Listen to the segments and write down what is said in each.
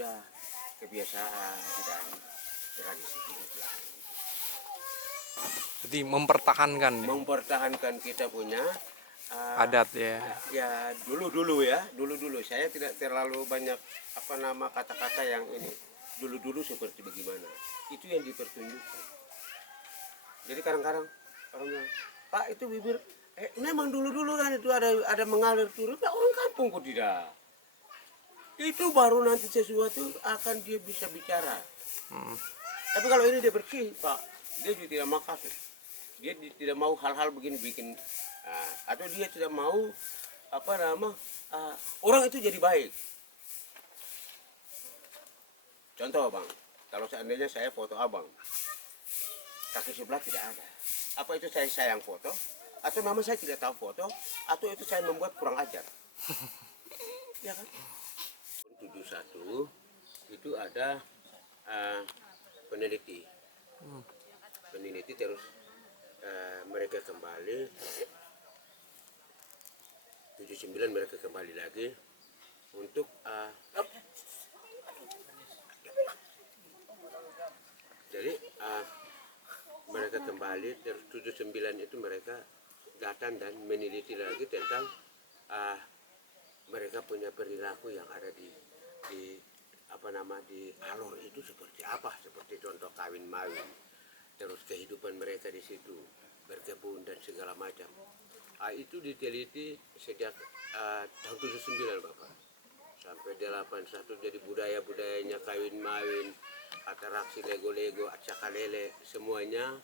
sudah kebiasaan dan tradisi hidup lah. Jadi mempertahankan ya, Mempertahankan kita punya adat ya. ya dulu saya tidak terlalu banyak kata-kata yang ini dulu seperti bagaimana itu yang dipertunjukkan. Jadi kadang-kadang orang bilang, Pak itu bibir memang dulu kan itu ada mengalir turun, ya orang kampung kok tidak. Itu baru nanti sesuatu akan dia bisa bicara. Tapi kalau ini dia bersih Pak, dia juga tidak mau kasus, dia tidak mau hal-hal begini bikin atau dia tidak mau orang itu jadi baik. Contoh bang, kalau seandainya saya foto abang, kaki sebelah tidak ada, apa itu saya sayang foto, atau memang saya tidak tahu foto, atau itu saya membuat kurang ajar. Ya kan? 71 itu ada peneliti terus mereka kembali 79 mereka kembali lagi untuk jadi mereka kembali terus 79 itu mereka datang dan meneliti lagi tentang mereka punya perilaku yang ada di alor itu seperti apa, seperti contoh kawin mawin, terus kehidupan mereka di situ berkebun dan segala macam. Itu diteliti sejak tahun 79 Bapak sampai 81, jadi budayanya kawin mawin, atraksi lego-lego, acakalele, semuanya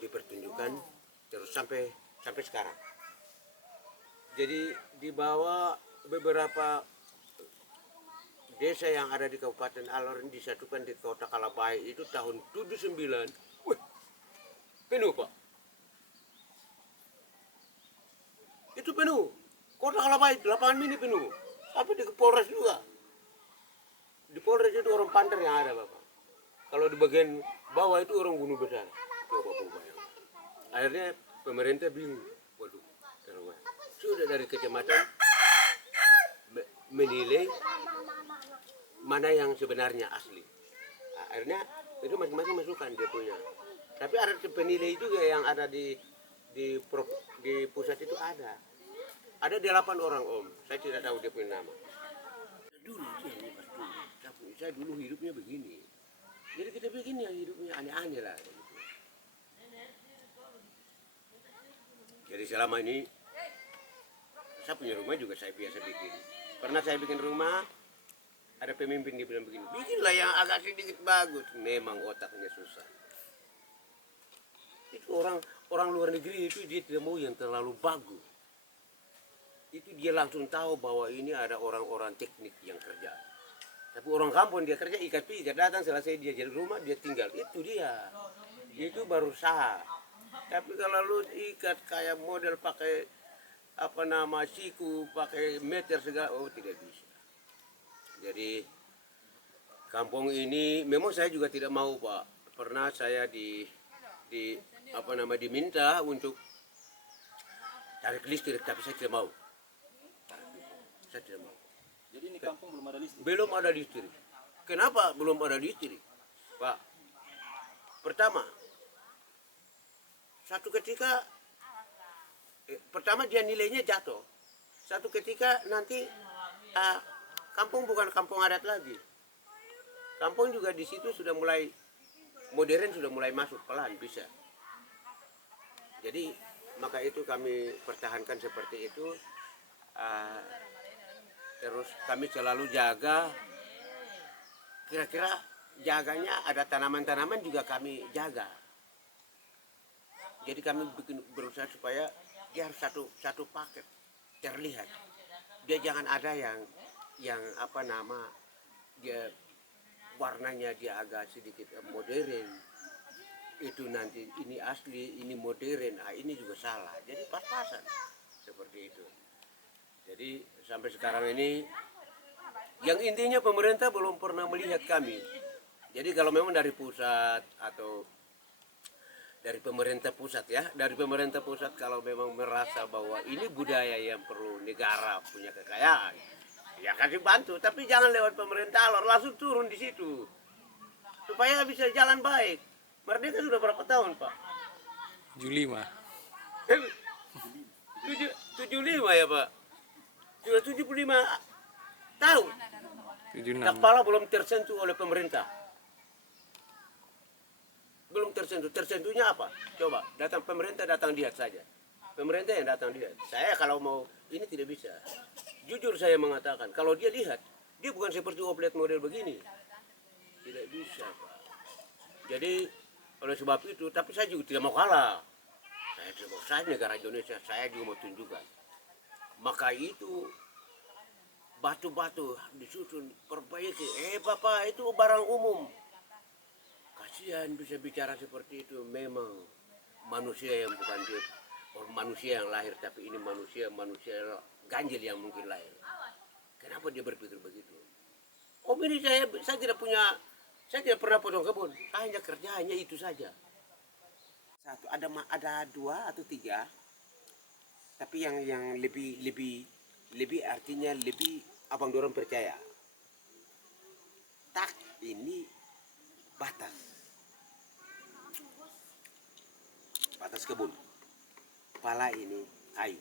dipertunjukkan terus sampai sekarang. Jadi di bawah beberapa desa yang ada di Kabupaten Alor ini disatukan di Kota Kalabai itu tahun 79. Wih, penuh Pak. Itu penuh. Kota Kalabai 8 mini penuh. Sampai di Polres juga. Di Polres itu orang Panter yang ada Bapak. Kalau di bagian bawah itu orang Gunung Besar. Coba bayangkan. Akhirnya pemerintah bingung. Waduh, sudah dari kecamatan menilai mana yang sebenarnya asli. Akhirnya itu masing-masing masukan dia punya. Tapi ada penilai juga yang ada di pusat itu ada. Ada 8 orang Om. Saya tidak tahu dia punya nama. Dulu dia hebat dulu. Saya dulu hidupnya begini. Jadi kita begini yang hidupnya aneh-aneh lah. Gitu. Jadi selama ini saya punya rumah juga saya biasa bikin. Pernah saya bikin rumah, ada pemimpin dia bilang begini, bikinlah yang agak sedikit bagus. Memang otaknya susah. Itu orang luar negeri itu dia tidak mau yang terlalu bagus. Itu dia langsung tahu bahwa ini ada orang-orang teknik yang kerja. Tapi orang kampung dia kerja ikat datang selesai dia jadi rumah dia tinggal. Itu dia. Itu baru sah. Tapi kalau lu ikat kayak model pakai siku, pakai meter segala, tidak bisa. Jadi kampung ini memang saya juga tidak mau Pak. Pernah saya diminta untuk tarik listrik, tapi saya tidak mau. Saya tidak mau. Jadi ini kampung belum ada listrik? Belum ada listrik. Kenapa belum ada listrik Pak? Pertama, satu ketika pertama dia nilainya jatuh. Satu ketika nanti kampung bukan kampung adat lagi. Kampung juga di situ sudah mulai modern, sudah mulai masuk pelan bisa. Jadi maka itu kami pertahankan seperti itu. Terus kami selalu jaga. Kira-kira jaganya ada tanaman-tanaman juga kami jaga. Jadi kami berusaha supaya dia harus satu paket terlihat. Dia jangan ada yang dia warnanya dia agak sedikit modern. Itu nanti ini asli, ini modern, ini juga salah. Jadi pas-pasan seperti itu. Jadi sampai sekarang ini yang intinya pemerintah belum pernah melihat kami. Jadi kalau memang dari pusat atau dari pemerintah pusat ya, dari pemerintah pusat kalau memang merasa bahwa ini budaya yang perlu negara punya kekayaan, Ya kasih bantu, tapi jangan lewat pemerintah alor, langsung turun di situ. Supaya bisa jalan baik. Merdeka sudah berapa tahun, Pak? 75. 75 ya, Pak? Sudah 75 tahun. 76. Kepala belum tersentuh oleh pemerintah. Belum tersentuh. Tersentuhnya apa? Coba, datang pemerintah, datang lihat saja. Pemerintah yang datang lihat. Saya kalau mau, ini tidak bisa. Jujur saya mengatakan, kalau dia lihat, dia bukan seperti oplet model begini. Tidak bisa, Pak. Jadi, oleh sebab itu, tapi saya juga tidak mau kalah. Saya tidak mau, saya negara Indonesia, saya juga mau tunjukkan. Maka itu, batu-batu disusun, perbaiki. Bapak, itu barang umum. Kasihan bisa bicara seperti itu. Memang manusia yang bukan dia, manusia yang lahir, tapi ini manusia ganjil yang mungkin lahir. Kenapa dia berpikir begitu? Om ini saya tidak punya, saya tidak pernah potong kebun, hanya kerja hanya itu saja. Satu, ada 2 atau 3, tapi yang lebih artinya lebih abang dorong percaya. Tak, ini batas kebun. Pala ini kayu.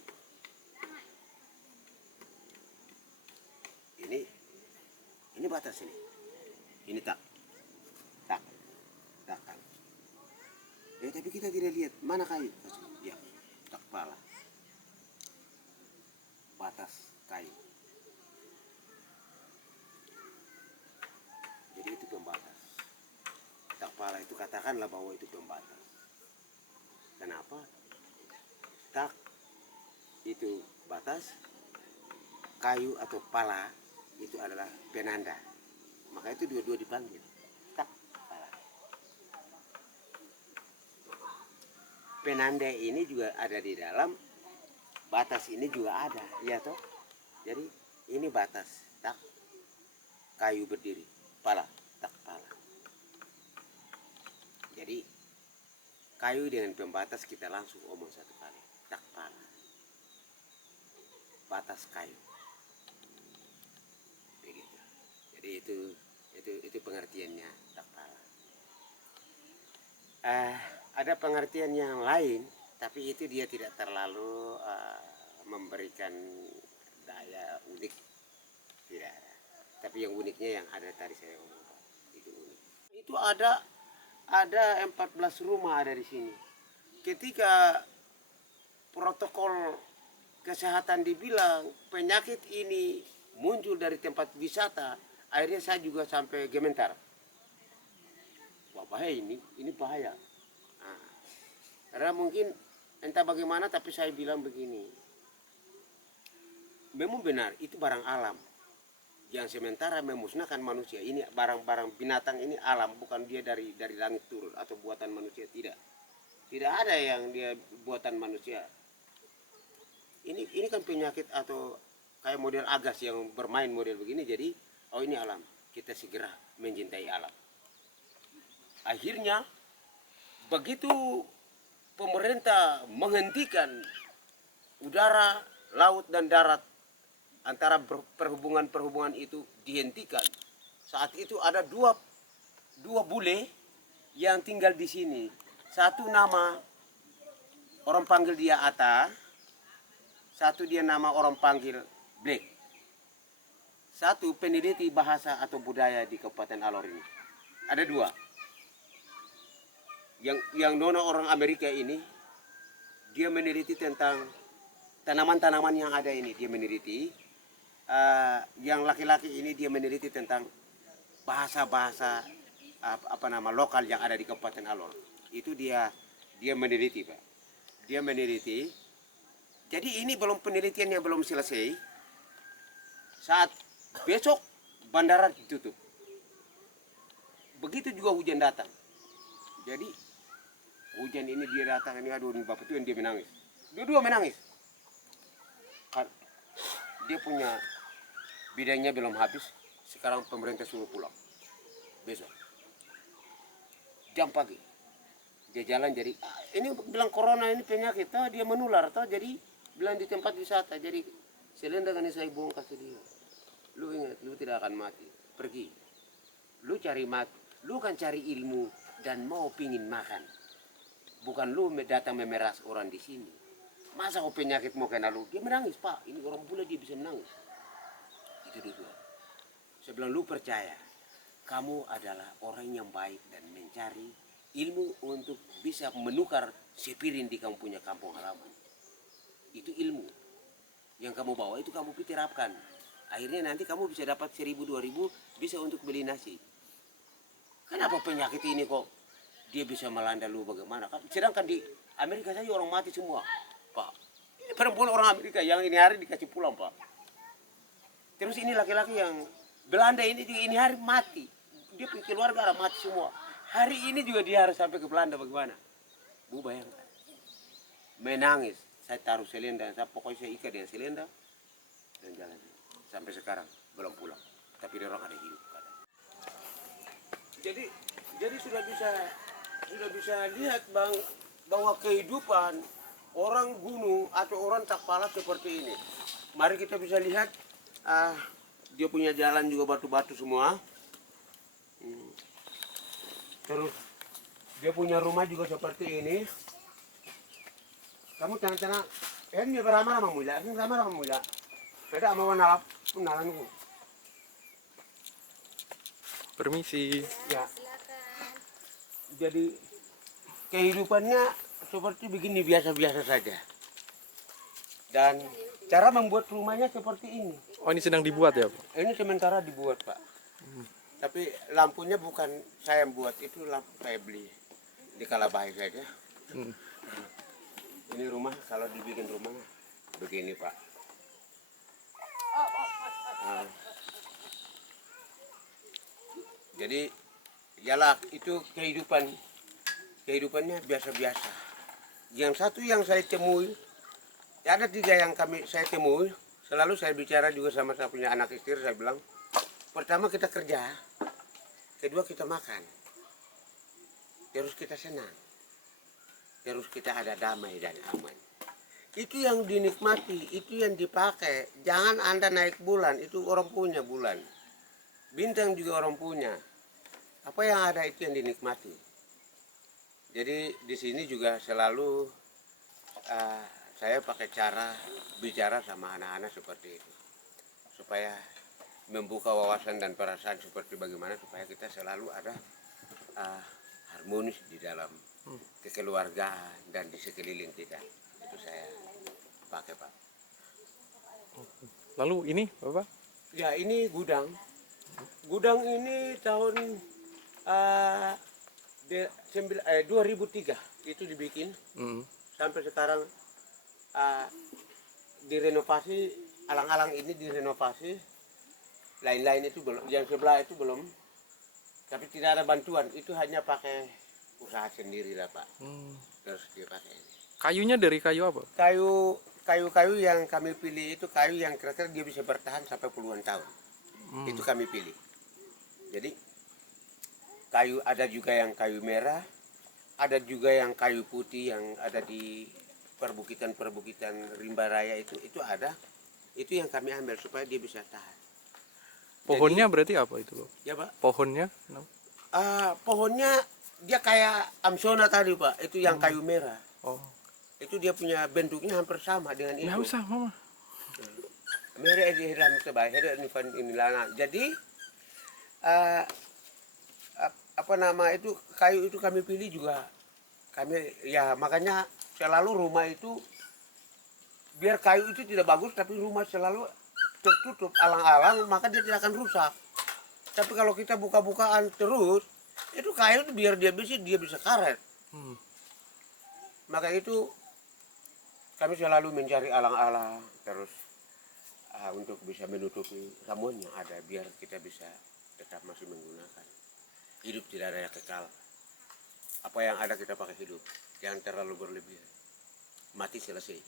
Ini batas ini. Ini tak kan. Tapi kita tidak lihat mana kayu. Ya, tak pala. Batas kayu. Jadi itu pembatas. Tak pala itu katakanlah bahwa itu pembatas. Kenapa? Tak itu batas, kayu atau pala itu adalah penanda. Maka itu dua-dua dipanggil. Tak, pala. Penanda ini juga ada di dalam, batas ini juga ada, ya toh. Jadi ini batas, tak, kayu berdiri, pala, tak, pala. Jadi kayu dengan pembatas kita langsung omong satu kali, tak, pala. Batas kayu. Begitu. Jadi itu pengertiannya, tak, pala. Ada pengertian yang lain, tapi itu dia tidak terlalu memberikan daya unik, tidak ada. Tapi yang uniknya yang ada tadi saya ngomong, itu unik. Itu ada 14 rumah ada di sini. Ketika protokol kesehatan dibilang penyakit ini muncul dari tempat wisata, akhirnya saya juga sampai gemetar. Wah, bahaya ini bahaya. Nah, karena mungkin entah bagaimana, tapi saya bilang begini, memang benar itu barang alam yang sementara memusnahkan manusia. Ini barang-barang binatang ini alam, bukan dia dari langit turun atau buatan manusia, tidak ada yang dia buatan manusia. Ini kan penyakit atau kayak model agas yang bermain model begini. Jadi ini alam, kita segera mencintai alam. Akhirnya begitu pemerintah menghentikan udara, laut dan darat, antara perhubungan itu dihentikan. Saat itu ada dua bule yang tinggal di sini. Satu nama orang panggil dia Ata, satu dia nama orang panggil Black. Satu peneliti bahasa atau budaya di Kabupaten Alor ini. Ada 2. Yang nona orang Amerika ini, dia meneliti tentang tanaman-tanaman yang ada ini, dia meneliti. Yang laki-laki ini dia meneliti tentang bahasa-bahasa lokal yang ada di Kabupaten Alor. Itu dia meneliti, Pak. Dia meneliti. Jadi ini penelitian yang belum selesai. Saat besok bandara ditutup. Begitu juga hujan datang. Jadi hujan ini dia datang ini, aduh, bapak itu dia menangis. Dua-dua menangis. Dia punya bidangnya belum habis, sekarang pemerintah suruh pulang besok jam pagi. Dia jalan, jadi ini bilang corona ini penyakit, dia menular, jadi bilang di tempat wisata, jadi selendang ini saya bongkar ke dia. Lu ingat, lu tidak akan mati. Pergi. Lu cari lu kan cari ilmu dan mau pingin makan. Bukan lu datang memeras orang di sini. Masa kau penyakit mau kena lu? Dia menangis, Pak. Ini orang bule dia bisa menangis. Itu dua. Sebelum lu percaya, kamu adalah orang yang baik dan mencari ilmu untuk bisa menukar sepiring di kamu punya kampung halaman. Itu ilmu yang kamu bawa, itu kamu terapkan. Akhirnya nanti kamu bisa dapat 1.000-2.000 bisa untuk beli nasi. Kenapa penyakit ini kok dia bisa melanda lu bagaimana? Sedangkan di Amerika saja orang mati semua, Pak. Ini perempuan orang Amerika yang ini hari dikasih pulang, Pak. Terus ini laki-laki yang Belanda ini juga ini hari mati. Dia punya keluarga ada mati semua. Hari ini juga dia harus sampai ke Belanda bagaimana? Bu bayangkan. Menangis. Saya taruh selendang, pokoknya saya ikat dengan selendang dan jalan. Sampai sekarang belum pulang. Tapi dia orang ada hidup. Jadi sudah bisa lihat Bang, bahwa kehidupan orang gunung atau orang takpala seperti ini. Mari kita bisa lihat dia punya jalan juga batu-batu semua. Terus dia punya rumah juga seperti ini. Kamu tenang-tenang. Ini beramah-ramah mula. Ini beramah-ramah mula. Ada mau nalap nalanku. Permisi. Ya. Jadi kehidupannya seperti begini biasa-biasa saja. Dan cara membuat rumahnya seperti ini. Oh, ini sedang dibuat ya, Pak? Ini sementara dibuat, Pak. Tapi lampunya bukan saya yang buat, itu lampu saya beli di Kalabahi saja. Ini rumah, kalau dibikin rumah begini, Pak. Nah, jadi yalah itu kehidupannya biasa-biasa. Yang satu yang saya temui, ada 3 yang saya temui. Selalu saya bicara juga sama saya punya anak istri, saya bilang, pertama kita kerja, kedua kita makan, terus kita senang, terus kita ada damai dan aman. Itu yang dinikmati, itu yang dipakai. Jangan Anda naik bulan, itu orang punya bulan. Bintang juga orang punya. Apa yang ada itu yang dinikmati. Jadi di sini juga selalu saya pakai cara bicara sama anak-anak seperti itu. Supaya membuka wawasan dan perasaan seperti bagaimana supaya kita selalu ada harmonis di dalam kekeluargaan dan di sekeliling kita. Itu saya pakai, Pak. Lalu ini, Bapak? Ya, ini gudang. Gudang ini tahun 2003 itu dibikin. Sampai sekarang direnovasi, alang-alang ini direnovasi. Lain-lain itu belum, yang sebelah itu belum. Tapi tidak ada bantuan, itu hanya pakai usaha sendiri lah, Pak. Terus dipakai ini. Kayunya dari kayu apa? Kayu yang kami pilih itu kayu yang kira-kira dia bisa bertahan sampai puluhan tahun. Itu kami pilih. Jadi kayu ada juga yang kayu merah, ada juga yang kayu putih yang ada di perbukitan rimba raya itu ada. Itu yang kami ambil supaya dia bisa tahan. Pohonnya berarti apa itu, Pak? Ya, Pak. Pohonnya? Pohonnya dia kayak Amsona tadi, Pak. Itu yang kayu merah. Oh. Itu dia punya bentuknya hampir sama dengan itu. Nggak usah, Mama. Mereka di hiram terbaik, ini lana. Jadi apa nama itu kayu itu kami pilih juga kami ya makanya selalu rumah itu biar kayu itu tidak bagus tapi rumah selalu tertutup alang-alang maka dia tidak akan rusak. Tapi kalau kita buka-bukaan terus itu kayu itu biar dia bisa karet. Maka itu kami selalu mencari alang-alang terus untuk bisa menutupi ramuan yang ada biar kita bisa tetap masih menggunakan. Hidup tidak ada yang kekal. Apa yang ada kita pakai hidup, jangan terlalu berlebihan. Mati selesai.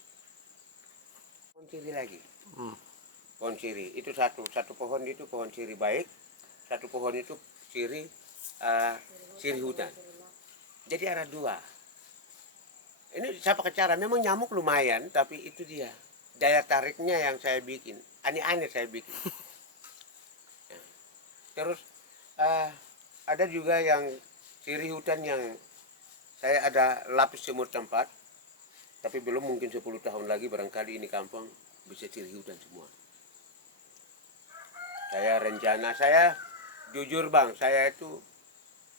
Pohon siri lagi. Pohon siri itu satu pohon itu pohon siri baik, satu pohon itu siri hutan. Jadi ada 2. Ini saya pakai cara memang nyamuk lumayan, tapi itu dia daya tariknya yang saya bikin. Aneh-aneh saya bikin. Terus ada juga yang ciri hutan yang saya ada lapis semua tempat, tapi belum mungkin 10 tahun lagi barangkali ini kampung bisa ciri hutan semua. Saya rencana, saya jujur bang, saya itu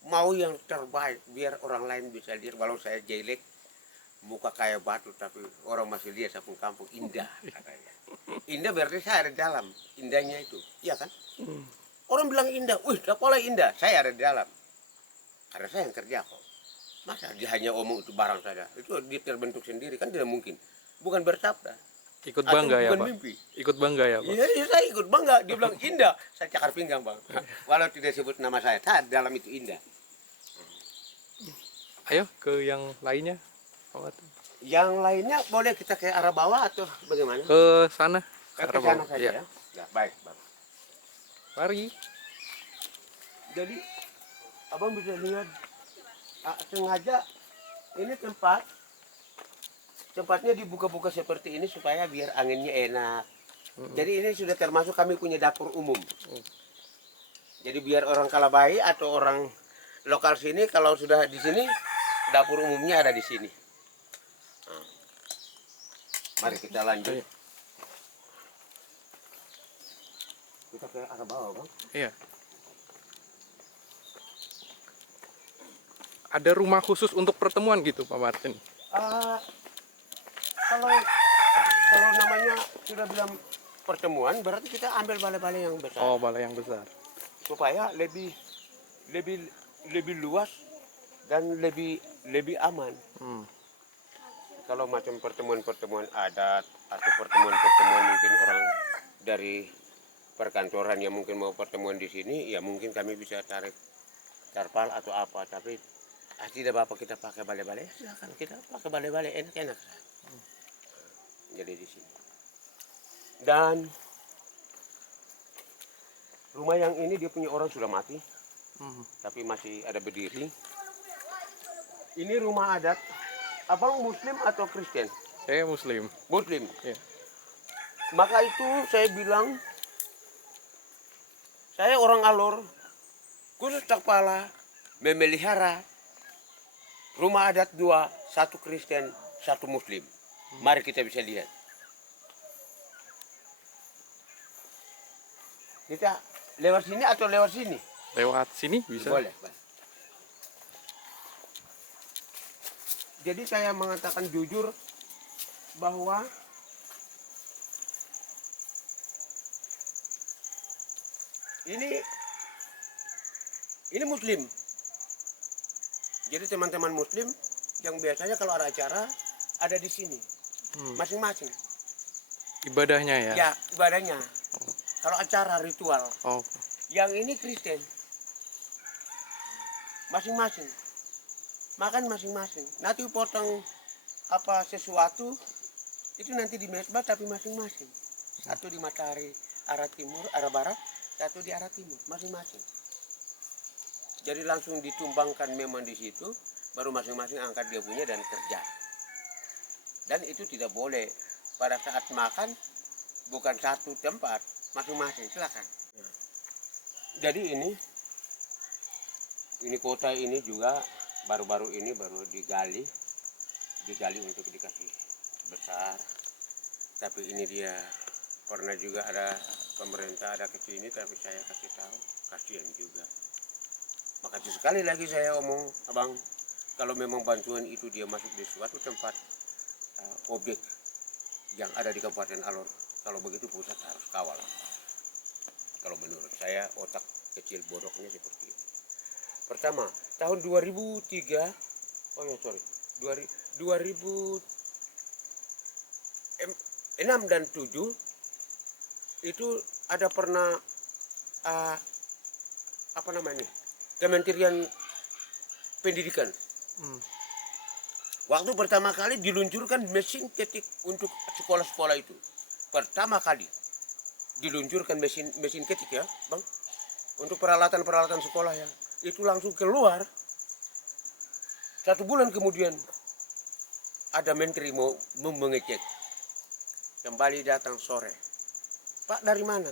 mau yang terbaik biar orang lain bisa lihat walau saya jelek, muka kayak batu tapi orang masih lihat sapung kampung indah katanya. Indah berarti saya ada di dalam, indahnya itu, iya kan? Orang bilang indah, wih, pola indah, saya ada di dalam. Karena saya yang kerja kok. Masa dia hanya omong itu barang saja, itu dia terbentuk sendiri kan tidak mungkin. Bukan bersabda. Ikut Atau bangga ya bukan Pak? mimpi. Ikut bangga ya Pak? Iya, iya, saya ikut bangga. Dia bilang indah, saya cakar pinggang bang. Walau tidak sebut nama saya, dalam itu indah. Ayo ke yang lainnya. Pak Martin. Yang lainnya boleh kita ke arah bawah atau bagaimana? Ke sana. Ke arah sana bawah. saja Iya. ya. Nah, baik bang. Mari. Jadi abang bisa lihat sengaja ini tempatnya dibuka-buka seperti ini supaya biar anginnya enak. Jadi ini sudah termasuk kami punya dapur umum. Jadi biar orang Kalabai atau orang lokal sini kalau sudah di sini dapur umumnya ada di sini. Nah, mari kita lanjut. Ayo. Kita ke arah bawah bang. Iya. Ada rumah khusus untuk pertemuan gitu Pak Martin? Kalau namanya sudah bilang pertemuan berarti kita ambil balai-balai yang besar. Oh, balai yang besar. Supaya lebih luas dan lebih aman. Kalau macam pertemuan adat atau pertemuan mungkin orang dari perkantoran yang mungkin mau pertemuan di sini, ya mungkin kami bisa tarik tarpal atau apa, tapi tidak apa-apa kita pakai balai-balai, silakan kita pakai balai-balai enak-enak. Jadi di sini. Dan rumah yang ini dia punya orang sudah mati, tapi masih ada berdiri. Ini rumah adat. Abang Muslim atau Kristen? Saya Muslim. Muslim. Iya. Maka itu saya bilang, saya orang Alor, khusus Takpala, memelihara rumah adat 2, 1 Kristen, 1 Muslim. Mari kita bisa lihat. Kita lewat sini atau lewat sini? Lewat sini bisa? Boleh. Jadi saya mengatakan jujur bahwa ini Muslim. Jadi teman-teman Muslim yang biasanya kalau ada acara ada di sini, masing-masing. Ibadahnya ya? Ya, ibadahnya. Kalau acara ritual. Oh. Yang ini Kristen. Masing-masing. Makan masing-masing. Nanti potong apa sesuatu itu nanti di mesbah tapi masing-masing. Satu di matahari arah timur, arah barat, satu di arah timur, masing-masing. Jadi langsung ditumbangkan memang di situ, baru masing-masing angkat dia punya dan kerja. Dan itu tidak boleh pada saat makan bukan satu tempat, masing-masing. Silakan. Jadi ini kota ini juga baru-baru ini baru digali untuk dikasih besar. Tapi ini dia pernah juga ada pemerintah ada ke sini tapi saya kasih tahu kasihan juga. Makasih sekali lagi saya omong abang, kalau memang bantuan itu dia masuk di suatu tempat objek yang ada di Kabupaten Alor, kalau begitu pusat harus kawal. Kalau menurut saya otak kecil bodohnya seperti itu. Pertama, tahun 2006 dan 7 itu ada pernah Kementerian Pendidikan. Waktu pertama kali diluncurkan mesin ketik untuk sekolah-sekolah itu. Pertama kali diluncurkan mesin ketik ya, Bang. Untuk peralatan-peralatan sekolah ya. Itu langsung keluar. 1 bulan kemudian ada menteri mau mengecek. Kembali datang sore. Pak dari mana?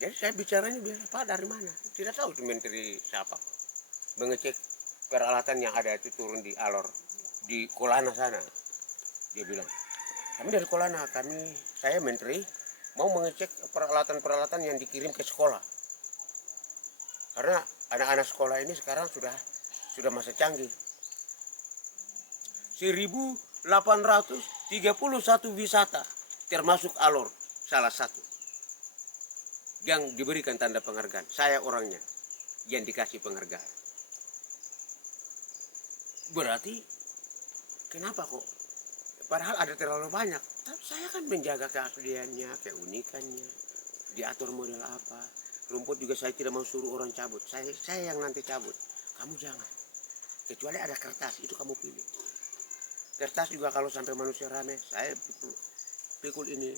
Jadi saya bicaranya bilang, Pak dari mana? Tidak tahu itu menteri siapa. Mengecek peralatan yang ada itu turun di Alor, di Kolana sana. Dia bilang, kami dari Kolana, saya menteri mau mengecek peralatan-peralatan yang dikirim ke sekolah. Karena anak-anak sekolah ini sekarang sudah masa canggih. 1831 wisata termasuk Alor salah satu yang diberikan tanda penghargaan. Saya orangnya yang dikasih penghargaan. Berarti kenapa kok? Padahal ada terlalu banyak. Tapi saya kan menjaga keasliannya, keunikannya, diatur model apa. Rumput juga saya tidak mau suruh orang cabut. Saya yang nanti cabut. Kamu jangan. Kecuali ada kertas, itu kamu pilih. Kertas juga kalau sampai manusia rame, saya pikul ini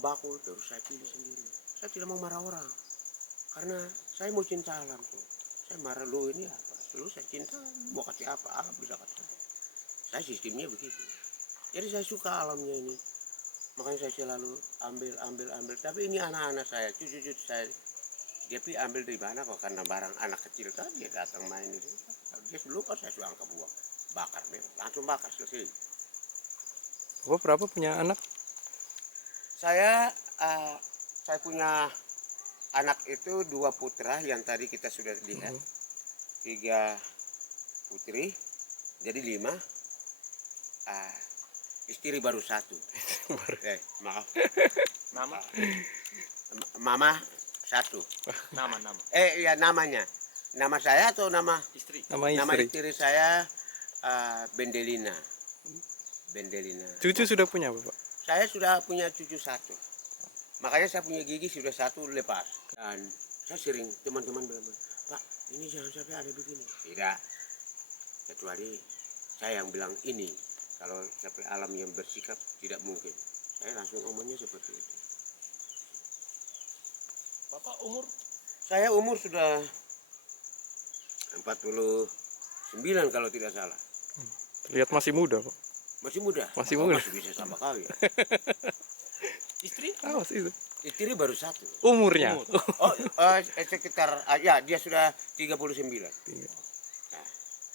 bakul, terus saya pilih sendiri. Saya tidak mau marah orang, karena saya mau cinta alam tuh. Saya marah lu ini apa? Lu saya cinta, mau kasih apa? Alam bisa kasih. Saya sistemnya begitu. Jadi saya suka alamnya ini, makanya saya selalu ambil. Tapi ini anak-anak saya, cucu-cucu saya, dia ambil dari mana kok? Karena barang anak kecil kan dia datang main itu. Dia lupa saya sudah angkat buang. Bakar, langsung bakar selesai. Bapak berapa punya anak? Saya punya anak itu 2 putra yang tadi kita sudah lihat, 3 putri, jadi 5. Istri baru 1. Maaf. Mama 1. Nama. Ya namanya. Nama saya atau nama Istri. Nama istri saya Bendelina. Cucu sudah punya Bapak? Saya sudah punya cucu 1. Makanya saya punya gigi sudah 1 lepas. Dan saya sering teman-teman bilang, Pak ini jangan sampai ada begini. Tidak. Kecuali saya yang bilang ini. Kalau sampai alam yang bersikap tidak mungkin. Saya langsung omongnya seperti itu. Bapak umur? Saya umur sudah 49 kalau tidak salah. Terlihat masih muda Pak. Masih muda. Masih muda. Masih bisa sama kau ya. Istri? Awas itu. Istri baru 1. Umurnya? Sekitar ya dia sudah 39. Tiga. Nah,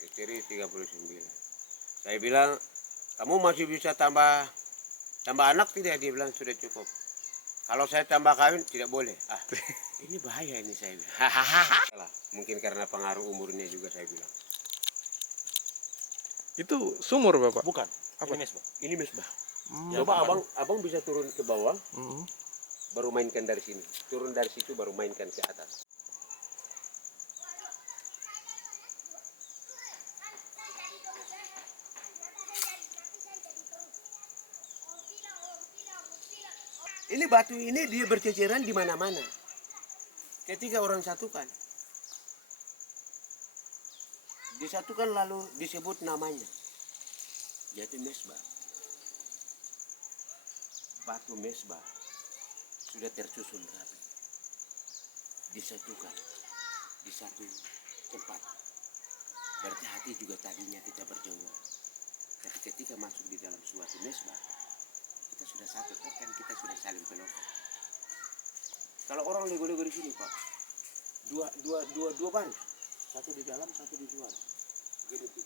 istri 39. Saya bilang, kamu masih bisa tambah anak tidak? Dia bilang sudah cukup. Kalau saya tambah kawin tidak boleh. Ini bahaya ini saya bilang. Mungkin karena pengaruh umurnya juga saya bilang. Itu sumur Bapak? Bukan. Apa? Ini mesbah. Ya, Coba Bapak. abang bisa turun ke bawah, Mm. baru mainkan dari sini. Turun dari situ baru mainkan ke atas. Ini batu ini dia berceceran di mana-mana. Ketika orang satukan, disatukan lalu disebut namanya, yaitu mesbah. Batu mesbah sudah tersusun rapi, disatukan di satu tempat. Berarti hati juga tadinya kita berjauhan, tapi ketika masuk di dalam suatu mesbah, kita sudah satu, kan kita sudah saling peluk. Kalau orang lego-lego di sini Pak, dua baris, satu di dalam, satu di luar, begitu.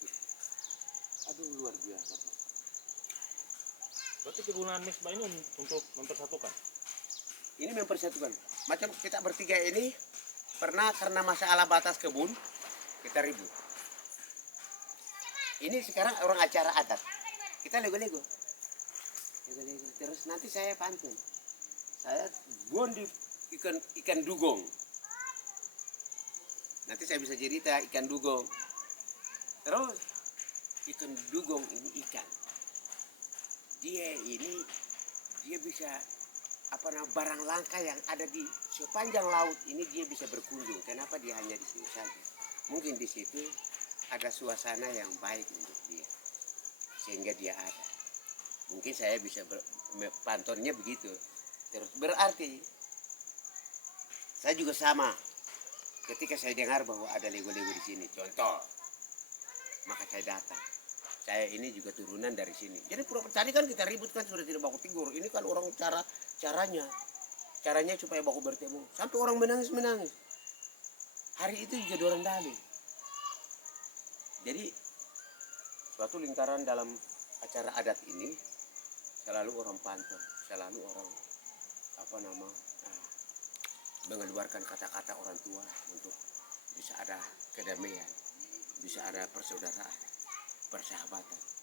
Aduh luar biasa Pak. Berarti kegunaan mesbah ini untuk mempersatukan. Ini mempersatukan. Macam kita bertiga ini pernah karena masalah batas kebun kita ribut. Ini sekarang orang acara adat, kita lego-lego. Terus nanti saya pantun. Saya buang di ikan dugong. Nanti saya bisa cerita ikan dugong. Terus ikan dugong ini ikan. Dia bisa barang langka yang ada di sepanjang laut ini dia bisa berkunjung. Kenapa dia hanya di sini saja? Mungkin di situ ada suasana yang baik untuk dia, sehingga dia ada. Mungkin saya bisa pantonnya begitu. Terus berarti saya juga sama. Ketika saya dengar bahwa ada lego-lego di sini, contoh, maka saya datang. Saya ini juga turunan dari sini. Jadi tadi kan kita ribut kan sudah tidak baku tigur. Ini kan orang caranya. caranya supaya baku bertemu sampai orang menangis hari itu juga orang dalih. Jadi suatu lingkaran dalam acara adat ini selalu orang pantau, selalu orang mengeluarkan kata-kata orang tua untuk bisa ada kedamaian, bisa ada persaudaraan, persahabatan.